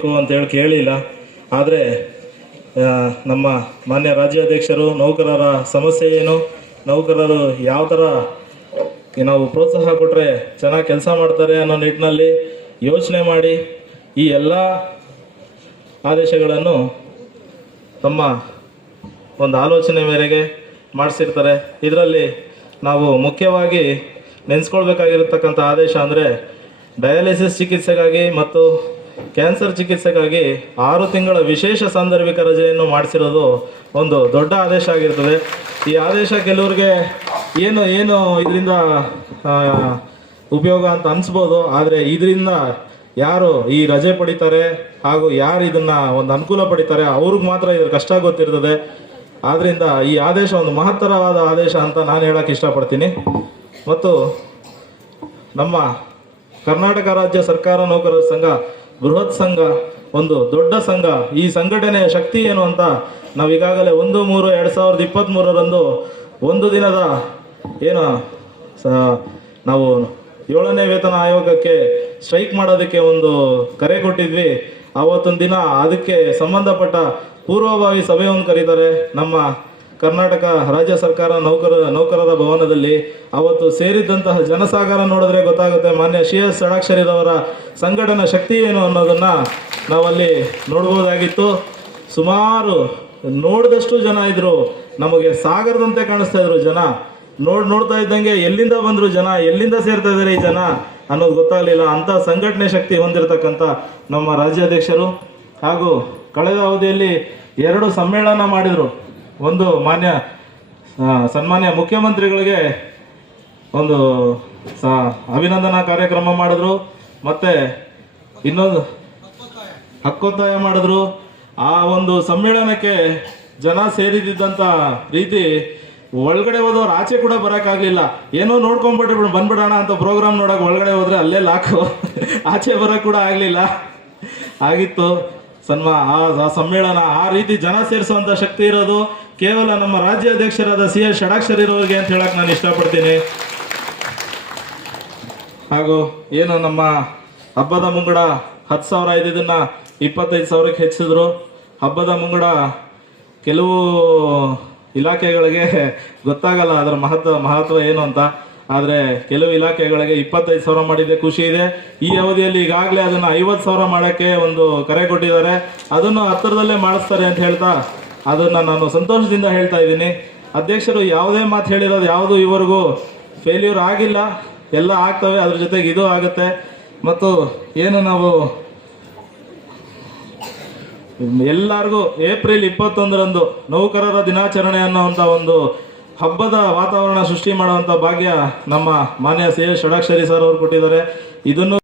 ಬೇಕು ಅಂತೇಳಿ ಕೇಳಿಲ್ಲ. ಆದರೆ ನಮ್ಮ ಮಾನ್ಯ ರಾಜ್ಯಾಧ್ಯಕ್ಷರು ನೌಕರರ ಸಮಸ್ಯೆ ಏನು, ನೌಕರರು ಯಾವ ಥರ ನಾವು ಪ್ರೋತ್ಸಾಹ ಕೊಟ್ಟರೆ ಚೆನ್ನಾಗಿ ಕೆಲಸ ಮಾಡ್ತಾರೆ ಅನ್ನೋ ನಿಟ್ಟಿನಲ್ಲಿ ಯೋಚನೆ ಮಾಡಿ ಈ ಎಲ್ಲ ಆದೇಶಗಳನ್ನು ತಮ್ಮ ಒಂದು ಆಲೋಚನೆ ಮೇರೆಗೆ ಮಾಡಿಸಿರ್ತಾರೆ. ಇದರಲ್ಲಿ ನಾವು ಮುಖ್ಯವಾಗಿ ನೆನೆಸ್ಕೊಳ್ಬೇಕಾಗಿರತಕ್ಕಂಥ ಆದೇಶ ಅಂದರೆ ಡಯಾಲಿಸಿಸ್ ಚಿಕಿತ್ಸೆಗಾಗಿ ಮತ್ತು ಕ್ಯಾನ್ಸರ್ ಚಿಕಿತ್ಸೆಗಾಗಿ 6 ತಿಂಗಳ ವಿಶೇಷ ಸಾಂದರ್ಭಿಕ ರಜೆಯನ್ನು ಮಾಡಿಸಿರೋದು ಒಂದು ದೊಡ್ಡ ಆದೇಶ ಆಗಿರ್ತದೆ. ಈ ಆದೇಶ ಕೆಲವ್ರಿಗೆ ಏನು ಇದರಿಂದ ಉಪಯೋಗ ಅಂತ ಅನಿಸ್ಬೋದು, ಆದರೆ ಇದರಿಂದ ಯಾರು ಈ ರಜೆ ಪಡಿತಾರೆ ಹಾಗೂ ಯಾರು ಇದನ್ನು ಒಂದು ಅನುಕೂಲ ಪಡಿತಾರೆ ಅವ್ರಿಗೆ ಮಾತ್ರ ಇದ್ರ ಕಷ್ಟ ಗೊತ್ತಿರ್ತದೆ. ಆದ್ದರಿಂದ ಈ ಆದೇಶ ಒಂದು ಮಹತ್ತರವಾದ ಆದೇಶ ಅಂತ ನಾನು ಹೇಳೋಕ್ಕೆ ಇಷ್ಟಪಡ್ತೀನಿ. ಮತ್ತು ನಮ್ಮ ಕರ್ನಾಟಕ ರಾಜ್ಯ ಸರ್ಕಾರ ನೌಕರರ ಸಂಘ ಬೃಹತ್ ಸಂಘ, ಒಂದು ದೊಡ್ಡ ಸಂಘ. ಈ ಸಂಘಟನೆಯ ಶಕ್ತಿ ಏನು ಅಂತ ನಾವು ಈಗಾಗಲೇ 1/3/2023 ಒಂದು ದಿನದ ಏನು ನಾವು 7ನೇ ವೇತನ ಆಯೋಗಕ್ಕೆ ಸ್ಟ್ರೈಕ್ ಮಾಡೋದಕ್ಕೆ ಒಂದು ಕರೆ ಕೊಟ್ಟಿದ್ವಿ. ಆವತ್ತೊಂದು ದಿನ ಅದಕ್ಕೆ ಸಂಬಂಧಪಟ್ಟ ಪೂರ್ವಭಾವಿ ಸಭೆಯನ್ನು ಕರೀತಾರೆ ನಮ್ಮ ಕರ್ನಾಟಕ ರಾಜ್ಯ ಸರ್ಕಾರ ನೌಕರರ ಭವನದಲ್ಲಿ. ಅವತ್ತು ಸೇರಿದ್ದಂತಹ ಜನಸಾಗರ ನೋಡಿದ್ರೆ ಗೊತ್ತಾಗುತ್ತೆ ಮಾನ್ಯ CS ಷಡಾಕ್ಷರಿರವರ ಸಂಘಟನಾ ಶಕ್ತಿ ಏನು ಅನ್ನೋದನ್ನು ನಾವಲ್ಲಿ ನೋಡ್ಬೋದಾಗಿತ್ತು. ಸುಮಾರು ನೋಡಿದಷ್ಟು ಜನ ಇದ್ದರು, ನಮಗೆ ಸಾಗರದಂತೆ ಕಾಣಿಸ್ತಾ ಇದ್ರು ಜನ. ನೋಡ್ತಾ ಇದ್ದಂಗೆ ಎಲ್ಲಿಂದ ಬಂದರು ಜನ, ಎಲ್ಲಿಂದ ಸೇರ್ತಾ ಇದ್ದಾರೆ ಈ ಜನ ಅನ್ನೋದು ಗೊತ್ತಾಗಲಿಲ್ಲ. ಅಂಥ ಸಂಘಟನೆ ಶಕ್ತಿ ಹೊಂದಿರತಕ್ಕಂಥ ನಮ್ಮ ರಾಜ್ಯಾಧ್ಯಕ್ಷರು ಹಾಗೂ ಕಳೆದ ಅವಧಿಯಲ್ಲಿ 2 ಸಮ್ಮೇಳನ ಮಾಡಿದರು. ಒಂದು ಸನ್ಮಾನ್ಯ ಮುಖ್ಯಮಂತ್ರಿಗಳಿಗೆ ಒಂದು ಅಭಿನಂದನಾ ಕಾರ್ಯಕ್ರಮ ಮಾಡಿದ್ರು, ಮತ್ತು ಇನ್ನೊಂದು ಹಕ್ಕೊತ್ತಾಯ ಮಾಡಿದ್ರು. ಆ ಒಂದು ಸಮ್ಮೇಳನಕ್ಕೆ ಜನ ಸೇರಿದ್ದಂಥ ರೀತಿ ಒಳಗಡೆ ಹೋದವ್ರು ಆಚೆ ಕೂಡ ಬರೋಕ್ಕಾಗಲಿಲ್ಲ. ಏನೋ ಬಂದ್ಬಿಡೋಣ ಅಂತ ಪ್ರೋಗ್ರಾಮ್ ನೋಡೋಕೆ ಒಳಗಡೆ ಹೋದರೆ ಅಲ್ಲೇ ಲಾಕು, ಆಚೆ ಬರೋಕ್ಕೆ ಕೂಡ ಆಗಲಿಲ್ಲ ಆಗಿತ್ತು. ಆ ಸಮ್ಮೇಳನ ಆ ರೀತಿ ಜನ ಸೇರಿಸುವಂಥ ಶಕ್ತಿ ಇರೋದು ಕೇವಲ ನಮ್ಮ ರಾಜ್ಯಾಧ್ಯಕ್ಷರಾದ CS ಷಡಾಕ್ಷರಿರವರಿಗೆ ಅಂತ ಹೇಳಕ್ಕೆ ನಾನು ಇಷ್ಟಪಡ್ತೀನಿ. ಹಾಗೂ ಏನು ನಮ್ಮ ಹಬ್ಬದ ಮುಂಗಡ 10,000 ಇದ್ದಿದ್ದನ್ನು 25,000ಕ್ಕೆ ಹೆಚ್ಚಿದ್ರು. ಹಬ್ಬದ ಮುಂಗಡ ಕೆಲವು ಇಲಾಖೆಗಳಿಗೆ ಗೊತ್ತಾಗಲ್ಲ ಅದರ ಮಹತ್ವ ಏನು ಅಂತ, ಆದರೆ ಕೆಲವು ಇಲಾಖೆಗಳಿಗೆ 25,000 ಮಾಡಿದೆ, ಖುಷಿ ಇದೆ. ಈ ಅವಧಿಯಲ್ಲಿ ಈಗಾಗಲೇ ಅದನ್ನು 50,000 ಮಾಡೋಕ್ಕೆ ಒಂದು ಕರೆ ಕೊಟ್ಟಿದ್ದಾರೆ. ಅದನ್ನು ಹತ್ತಿರದಲ್ಲೇ ಮಾಡಿಸ್ತಾರೆ ಅಂತ ಹೇಳ್ತಾ ಅದನ್ನು ನಾನು ಸಂತೋಷದಿಂದ ಹೇಳ್ತಾ ಇದ್ದೀನಿ. ಅಧ್ಯಕ್ಷರು ಯಾವುದೇ ಮಾತು ಹೇಳಿರೋದು ಯಾವುದು ಇವರೆಗೂ ಫೇಲ್ಯೂರ್ ಆಗಿಲ್ಲ, ಎಲ್ಲ ಆಗ್ತವೆ. ಅದ್ರ ಜೊತೆಗೆ ಇದು ಆಗುತ್ತೆ. ಮತ್ತು ಏನು ನಾವು ಎಲ್ಲರಿಗೂ ಏಪ್ರಿಲ್ 21 ನೌಕರರ ದಿನಾಚರಣೆ ಅನ್ನೋವಂಥ ಒಂದು ಹಬ್ಬದ ವಾತಾವರಣ ಸೃಷ್ಟಿ ಮಾಡುವಂಥ ಭಾಗ್ಯ ನಮ್ಮ ಮಾನ್ಯ CS ಷಡಾಕ್ಷರಿ ಸರ್ ಅವರು ಕೊಟ್ಟಿದ್ದಾರೆ. ಇದನ್ನು